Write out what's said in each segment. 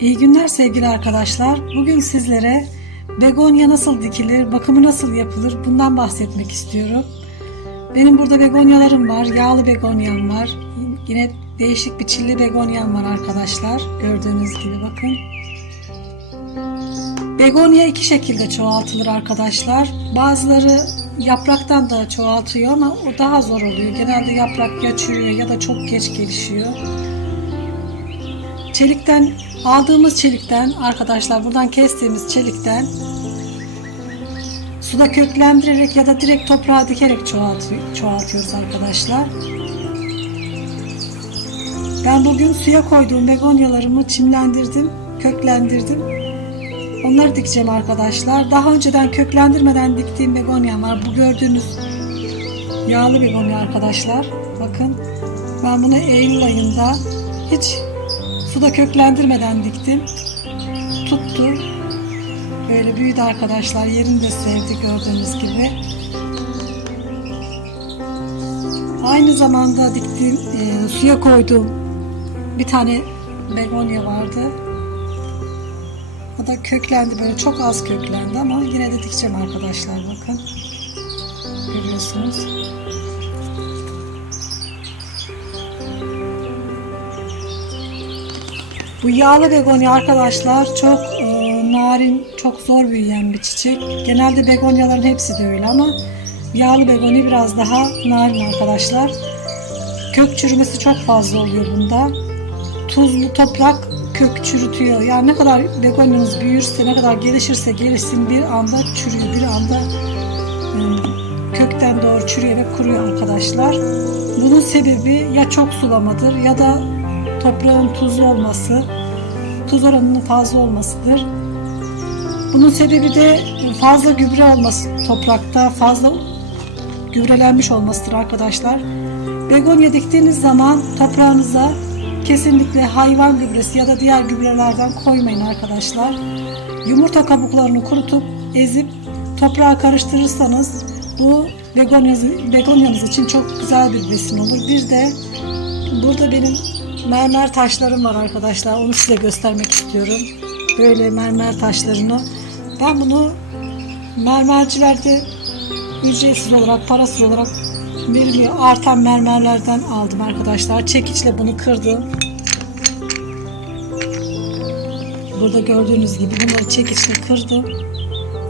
İyi günler sevgili arkadaşlar. Bugün sizlere begonya nasıl dikilir, bakımı nasıl yapılır bundan bahsetmek istiyorum. Benim burada begonyalarım var. Yağlı begonyam var. Yine değişik bir çilli begonyam var arkadaşlar. Gördüğünüz gibi bakın. Begonya iki şekilde çoğaltılır arkadaşlar. Bazıları yapraktan da çoğaltıyor ama o daha zor oluyor. Genelde yaprak ya çürüyor ya da çok geç gelişiyor. Çelikten aldığımız çelikten arkadaşlar buradan kestiğimiz çelikten suda köklendirerek ya da direkt toprağa dikerek çoğaltıyor, çoğaltıyoruz arkadaşlar. Ben bugün suya koyduğum begonyalarımı çimlendirdim, köklendirdim. Onları dikeceğim arkadaşlar. Daha önceden köklendirmeden diktiğim begonyam var. Bu gördüğünüz yağlı begonya arkadaşlar. Bakın ben bunu Eylül ayında hiç suda köklendirmeden diktim. Tuttu. Böyle büyüdü arkadaşlar. Yerini de sevdi gördüğünüz gibi. Aynı zamanda diktiğim, e, suya koyduğum bir tane begonya vardı. O da köklendi böyle çok az köklendi ama yine de dikeceğim arkadaşlar bakın. Görüyorsunuz. Bu yağlı begonya arkadaşlar çok e, narin, çok zor büyüyen bir çiçek. Genelde begonyaların hepsi de öyle ama yağlı begonya biraz daha narin arkadaşlar. Kök çürümesi çok fazla oluyor bunda. Tuzlu toprak kök çürütüyor. Yani ne kadar begonyanız büyürse, ne kadar gelişirse gelişsin bir anda çürüyor, bir anda e, kökten doğru çürüyor ve kuruyor arkadaşlar. Bunun sebebi ya çok sulamadır ya da toprağın tuzlu olması, tuz oranının fazla olmasıdır. Bunun sebebi de fazla gübre olması toprakta, fazla gübrelenmiş olmasıdır arkadaşlar. Begonya diktiğiniz zaman toprağınıza kesinlikle hayvan gübresi ya da diğer gübrelerden koymayın arkadaşlar. Yumurta kabuklarını kurutup ezip toprağa karıştırırsanız bu begonyanız, begonyanız için çok güzel bir besin olur. Bir de burada benim mermer taşlarım var arkadaşlar. Onu size göstermek istiyorum. Böyle mermer taşlarını. Ben bunu mermercilerde ücretsiz olarak, parasız olarak veriliyor. Artan mermerlerden aldım arkadaşlar. Çekiçle bunu kırdım. Burada gördüğünüz gibi bunları çekiçle kırdım.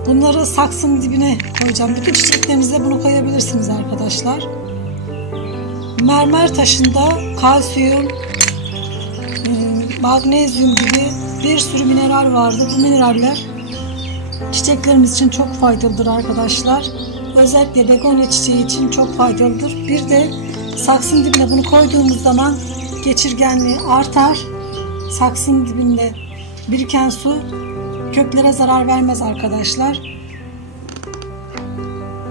Bunları saksının dibine koyacağım. Bütün çiçeklerinizde bunu koyabilirsiniz arkadaşlar. Mermer taşında kalsiyum, magnezyum gibi bir sürü mineral vardı. Bu mineraller çiçeklerimiz için çok faydalıdır arkadaşlar. Özellikle begonya çiçeği için çok faydalıdır. Bir de saksının dibine bunu koyduğumuz zaman geçirgenliği artar. Saksının dibinde biriken su köklere zarar vermez arkadaşlar.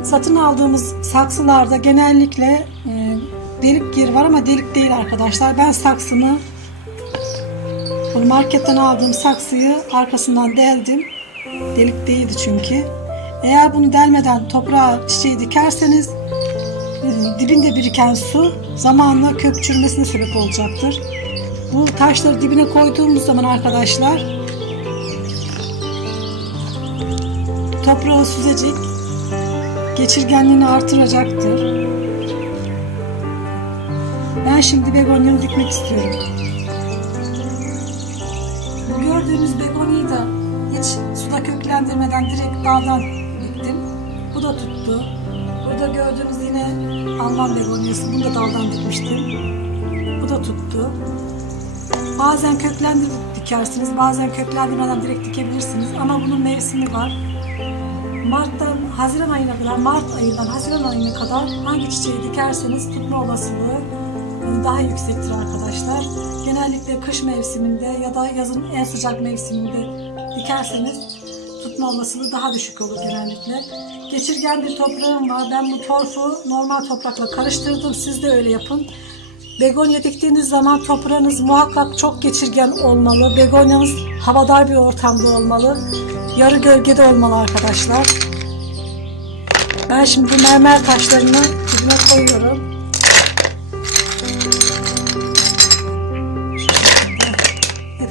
Satın aldığımız saksılarda genellikle e, delik yeri var ama delik değil arkadaşlar. Ben saksımı bunu marketten aldığım saksıyı arkasından deldim. Delik değildi çünkü. Eğer bunu delmeden toprağa çiçeği dikerseniz e, dibinde biriken su zamanla kök çürümesine sebep olacaktır. Bu taşları dibine koyduğumuz zaman arkadaşlar toprağı süzecek, geçirgenliğini artıracaktır. Ben şimdi begonyamı dikmek istiyorum. Gördüğünüz begonyayı da hiç suda köklendirmeden direkt daldan diktim. Bu da tuttu. Burada gördüğünüz yine Alman begonyası. Bunu da daldan dikmiştim. Bu da tuttu. Bazen köklendirip dikersiniz. Bazen köklendirmeden direkt dikebilirsiniz. Ama bunun mevsimi var. Mart'tan Haziran ayına kadar, Mart ayından Haziran ayına kadar hangi çiçeği dikerseniz tutma olasılığı daha yüksektir arkadaşlar. Genellikle kış mevsiminde ya da yazın en sıcak mevsiminde dikerseniz tutma olasılığı daha düşük olur genellikle. Geçirgen bir toprağım var. Ben bu torfu normal toprakla karıştırdım. Siz de öyle yapın. Begonya diktiğiniz zaman toprağınız muhakkak çok geçirgen olmalı. Begonyanız havadar bir ortamda olmalı. Yarı gölgede olmalı arkadaşlar. Ben şimdi bu mermer taşlarını dibine koyuyorum.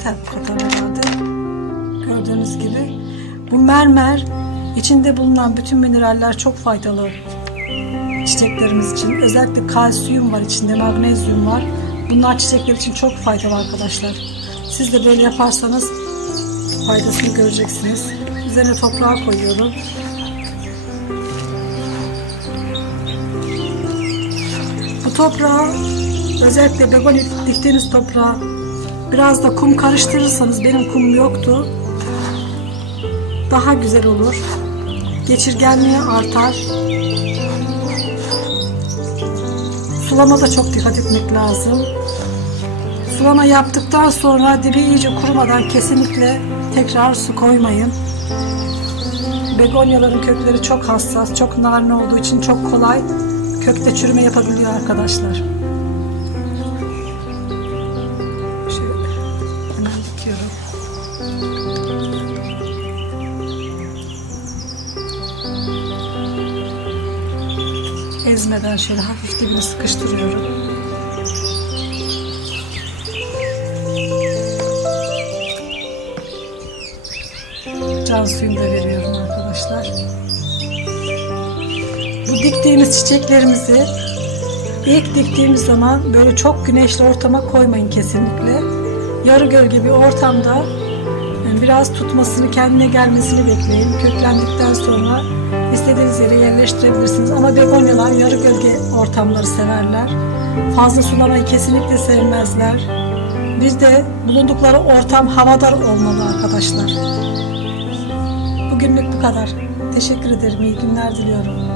Kadar herhalde. Gördüğünüz gibi. Bu mermer içinde bulunan bütün mineraller çok faydalı çiçeklerimiz için. Özellikle kalsiyum var içinde, magnezyum var. Bunlar çiçekler için çok faydalı arkadaşlar. Siz de böyle yaparsanız faydasını göreceksiniz. Üzerine toprağı koyuyorum. Bu toprağı özellikle begonya diktiğiniz toprağa biraz da kum karıştırırsanız benim kum yoktu. Daha güzel olur. Geçirgenliği artar. Sulama da çok dikkat etmek lazım. Sulama yaptıktan sonra dibi iyice kurumadan kesinlikle tekrar su koymayın. Begonyaların kökleri çok hassas, çok narin olduğu için çok kolay kökte çürüme yapabiliyor arkadaşlar. Ezmeden şöyle hafif dibine sıkıştırıyorum. Can suyunu da veriyorum arkadaşlar. Bu diktiğimiz çiçeklerimizi ilk diktiğimiz zaman böyle çok güneşli ortama koymayın kesinlikle. Yarı gölge bir ortamda biraz tutmasını, kendine gelmesini bekleyin. Köklendikten sonra istediğiniz yere yerleştirebilirsiniz. Ama begonyalar yarı gölge ortamları severler. Fazla sulamayı kesinlikle sevmezler. Bir de bulundukları ortam havadar olmalı arkadaşlar. Bugünlük bu kadar. Teşekkür ederim. İyi günler diliyorum.